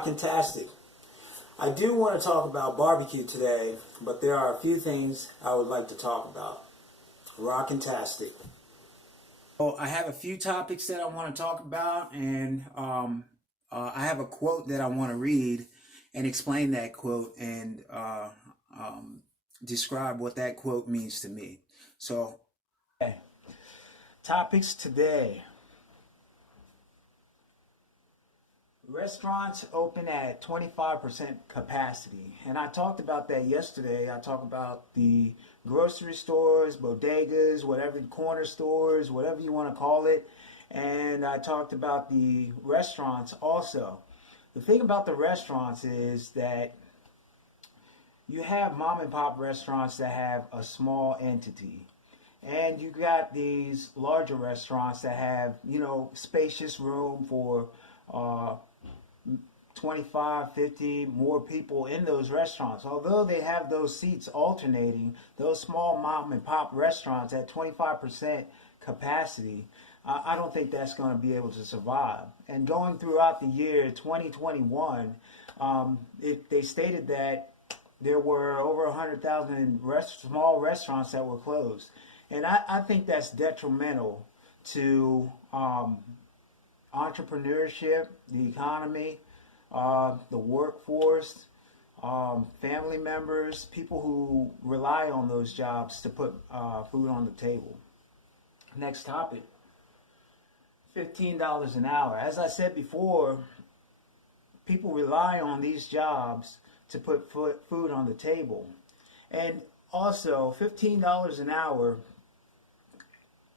Rockin-tastic. I do want to talk about barbecue today, but there are a few things I would like to talk about. Rockin-tastic. Well, I have a few topics that I want to talk about, and I have a quote that I want to read and explain that quote and describe what that quote means to me. So, okay. Topics today. Restaurants open at 25% capacity. And I talked about that yesterday. I talked about the grocery stores, bodegas, whatever, corner stores, whatever you want to call it. And I talked about the restaurants also. The thing about the restaurants is that you have mom and pop restaurants that have a small entity. And you got these larger restaurants that have, spacious room for 25, 50 more people in those restaurants. Although they have those seats alternating, those small mom and pop restaurants at 25% capacity, I don't think that's going to be able to survive. And going throughout the year 2021, they stated that there were over 100,000 small restaurants that were closed. And I think that's detrimental to entrepreneurship, the economy, the workforce, family members, people who rely on those jobs to put food on the table. Next topic, $15 an hour. As I said before, people rely on these jobs to put food on the table. And also, $15 an hour,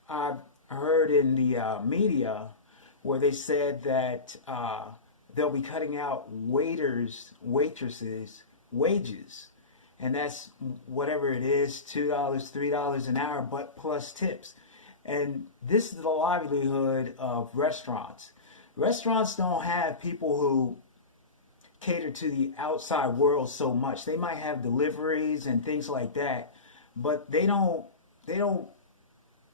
I've heard in the media where they said that they'll be cutting out waitresses' wages. And that's whatever it is, $2, $3 an hour, but plus tips. And this is the livelihood of restaurants. Restaurants don't have people who cater to the outside world so much. They might have deliveries and things like that, but they don't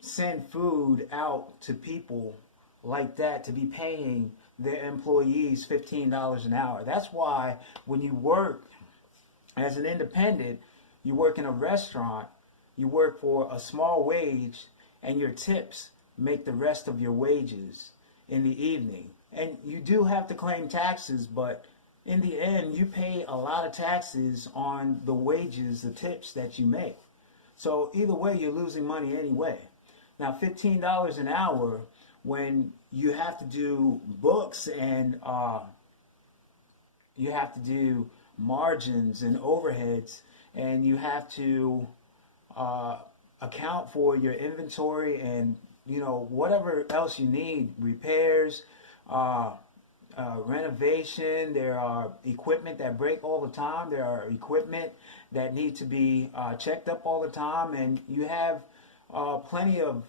send food out to people like that to be paying their employees $15 an hour. That's why when you work as an independent, you work in a restaurant, you work for a small wage, and your tips make the rest of your wages in the evening. And you do have to claim taxes, but in the end, you pay a lot of taxes on the wages, the tips that you make. So either way, you're losing money anyway. Now, $15 an hour, when you have to do books and you have to do margins and overheads, and you have to account for your inventory and whatever else you need, repairs, renovation. There are equipment that break all the time. There are equipment that need to be checked up all the time, and you have plenty of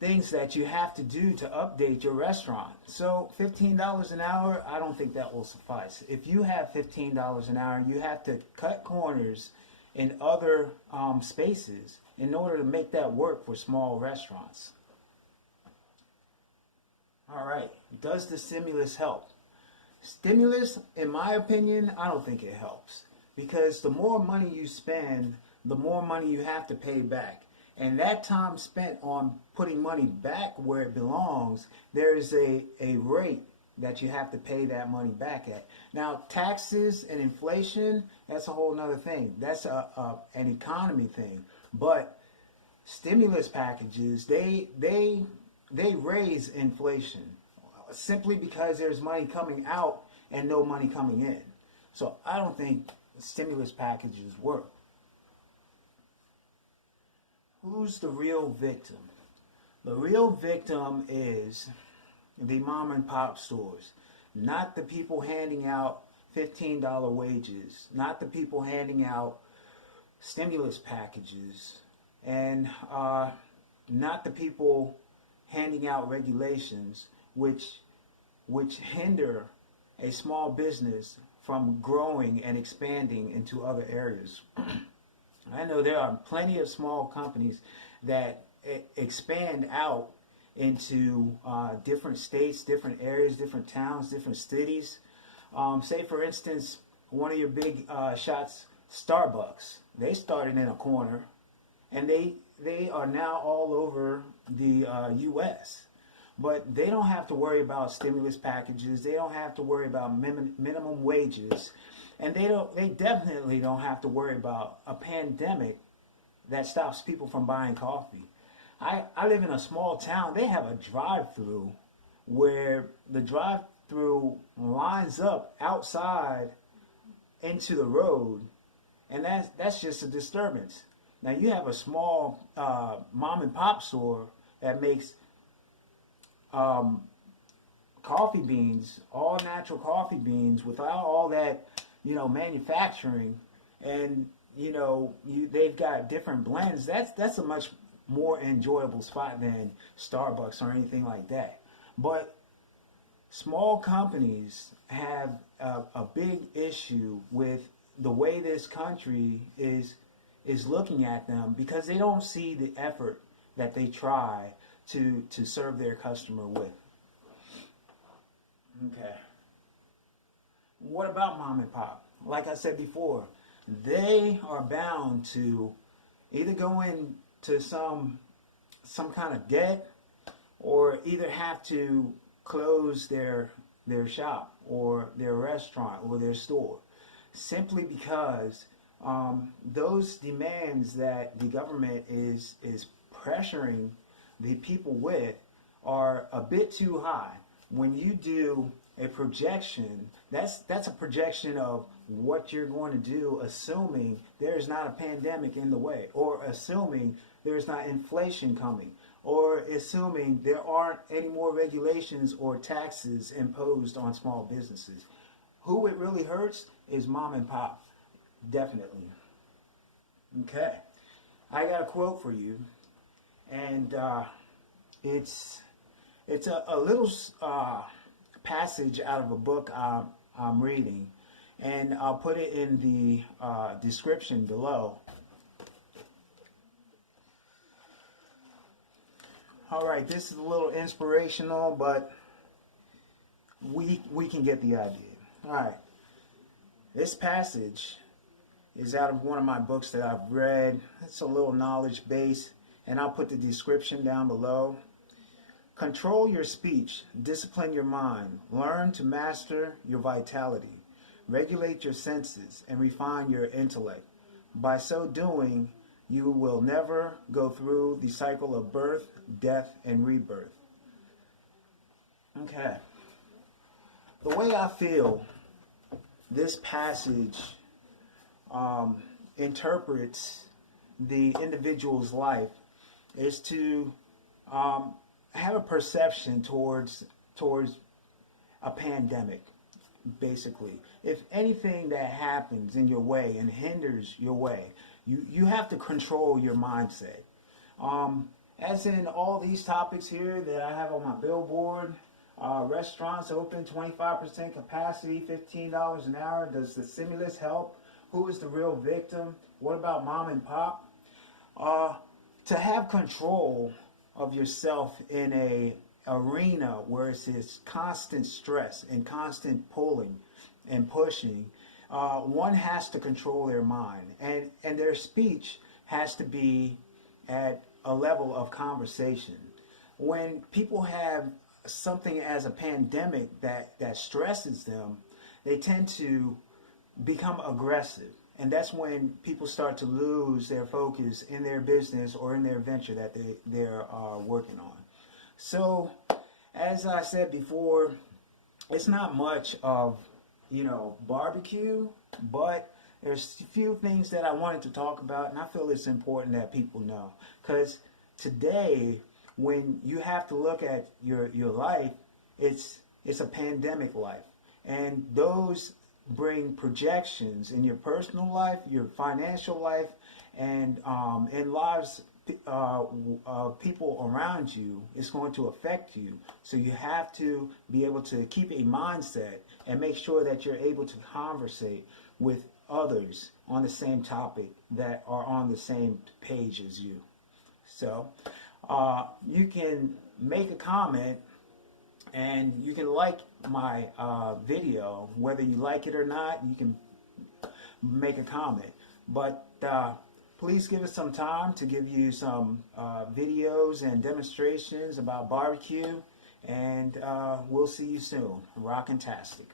things that you have to do to update your restaurant. So $15 an hour, I don't think that will suffice. If you have $15 an hour, you have to cut corners in other spaces in order to make that work for small restaurants. All right, does the stimulus help? Stimulus, in my opinion, I don't think it helps, because the more money you spend, the more money you have to pay back. And that time spent on putting money back where it belongs, there is a rate that you have to pay that money back at. Now, taxes and inflation, that's a whole nother thing. That's an economy thing. But stimulus packages, they raise inflation simply because there's money coming out and no money coming in. So I don't think stimulus packages work. Who's the real victim? The real victim is the mom and pop stores, not the people handing out $15 wages, not the people handing out stimulus packages, and not the people handing out regulations which hinder a small business from growing and expanding into other areas. I know there are plenty of small companies that expand out into different states, different areas, different towns, different cities. Say, for instance, one of your big shots, Starbucks. They started in a corner, and they are now all over the U.S. But they don't have to worry about stimulus packages. They don't have to worry about minimum wages, and they definitely don't have to worry about a pandemic that stops people from buying coffee. I live in a small town. They have a drive-through where the drive-through lines up outside into the road, and that's just a disturbance. Now you have a small mom and pop store that makes coffee beans, all natural coffee beans, without all that, manufacturing, and they've got different blends. That's a much more enjoyable spot than Starbucks or anything like that. But small companies have a big issue with the way this country is looking at them, because they don't see the effort that they try to serve their customer with. Okay. What about mom and pop? Like I said before, they are bound to either go into some kind of debt, or either have to close their shop or their restaurant or their store, simply because those demands that the government is pressuring the people with are a bit too high. When you do a projection, that's a projection of what you're going to do, assuming there's not a pandemic in the way, or assuming there's not inflation coming, or assuming there aren't any more regulations or taxes imposed on small businesses. Who it really hurts is mom and pop, definitely. Okay, I got a quote for you, and it's a little passage out of a book I'm reading, and I'll put it in the description below. All right, this is a little inspirational, but we can get the idea. All right, this passage is out of one of my books that I've read. It's a little knowledge base, and I'll put the description down below. Control your speech, discipline your mind, learn to master your vitality, regulate your senses, and refine your intellect. By so doing, you will never go through the cycle of birth, death, and rebirth. Okay. The way I feel this passage interprets the individual's life is to have a perception towards a pandemic, basically. If anything that happens in your way and hinders your way, you have to control your mindset. As in all these topics here that I have on my billboard, restaurants open, 25% capacity, $15 an hour. Does the stimulus help? Who is the real victim? What about mom and pop? To have control of yourself in a arena where it's this constant stress and constant pulling and pushing, one has to control their mind, and their speech has to be at a level of conversation. When people have something as a pandemic that stresses them, they tend to become aggressive. And that's when people start to lose their focus in their business or in their venture that they're working on. So, as I said before, it's not much of, barbecue, but there's a few things that I wanted to talk about, and I feel it's important that people know. Because today, when you have to look at your life, it's a pandemic life. And those bring projections in your personal life, your financial life, and in lives of people around you. It's going to affect you. So you have to be able to keep a mindset and make sure that you're able to conversate with others on the same topic that are on the same page as you. So you can make a comment, and you can like my video. Whether you like it or not, you can make a comment. But please give us some time to give you some videos and demonstrations about barbecue, and we'll see you soon. Rockin'tastic.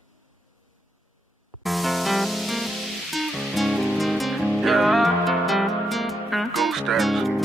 Yeah. Ghost status.